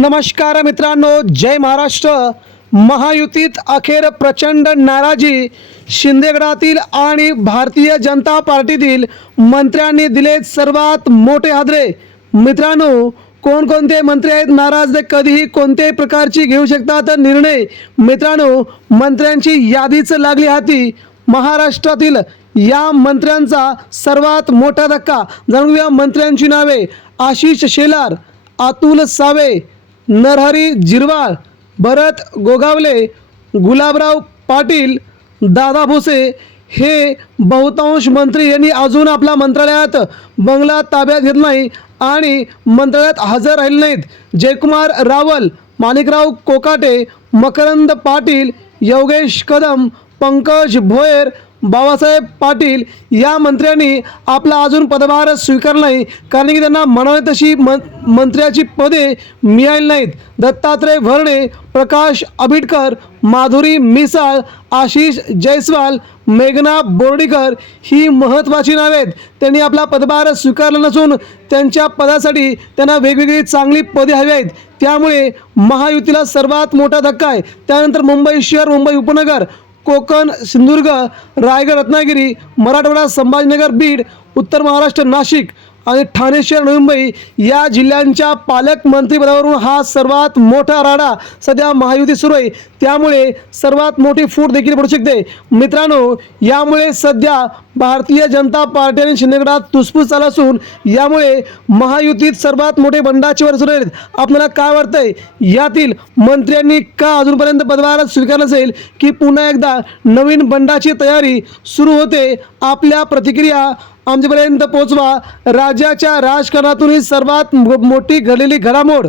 नमस्कार मित्रांनो जय महाराष्ट्र. महायुतीत अखेर प्रचंड नाराजी. शिंदेगडातील आणि भारतीय जनता पार्टीतील मंत्र्यांनी दिले सर्वात मोठे हादरे. मित्रांनो कोणकोणते मंत्री आहेत नाराज? ते कधीही कोणत्याही प्रकारची घेऊ शकतात निर्णय. मित्रांनो मंत्र्यांची यादीच लागली हाती. महाराष्ट्रातील या मंत्र्यांचा सर्वात मोठा धक्का. जाणून या मंत्र्यांची नावे. आशिष शेलार अतुल सावे नरहरी जिरवाळ भरत गोगावले गुलाबराव पाटील दादा भुसे हे बहुतांश मंत्री यांनी अजून आपला मंत्रालयात बंगला ताब्यात घेत नाही आणि मंत्रालयात हजर राहिले नाहीत. जयकुमार रावल माणिकराव कोकाटे मकरंद पाटील योगेश कदम पंकज भोयर बाबासाहेब पाटील या मंत्र्यांनी आपला अजून पदभार स्वीकारला नाही कारण की त्यांना म्हणावे तशी म मंत्र्याची पदे मिळाली नाहीत. दत्तात्रय भरणे प्रकाश आबिटकर माधुरी मिसाळ आशिष जयस्वाल मेघना बोर्डीकर ही महत्त्वाची नावे आहेत. त्यांनी आपला पदभार स्वीकारला नसून त्यांच्या पदासाठी त्यांना वेगवेगळी चांगली पदे हवी आहेत. त्यामुळे महायुतीला सर्वात मोठा धक्का आहे. त्यानंतर मुंबई शहर मुंबई उपनगर कोकण सिंधुदुर्ग रायगड रत्नागिरी मराठवाडा संभाजीनगर बीड उत्तर महाराष्ट्र नाशिक आणि ठाणे शहर नवी मुंबई या जिल्ह्यांच्या पालकमंत्रीपदावरून हा सर्वात मोठा राडा सध्या महायुती सुरू आहे. त्यामुळे सर्वात मोठी फूट देखील पडू शकते. मित्रांनो यामुळे सध्या भारतीय जनता पार्टीने शिंदेगडात तुसपूस चालू असून यामुळे महायुतीत सर्वात मोठे बंडाचे वर सुरू आहेत. आपल्याला काय वाटतंय? यातील मंत्र्यांनी का अजूनपर्यंत पदभार स्वीकारला असेल की पुन्हा एकदा नवीन बंडाची तयारी सुरू होते? आपल्या प्रतिक्रिया आमच्यापर्यंत पोचवा राज्याच्या राजकारणातून ही सर्वात मो- मोठी घडलेली घडामोड.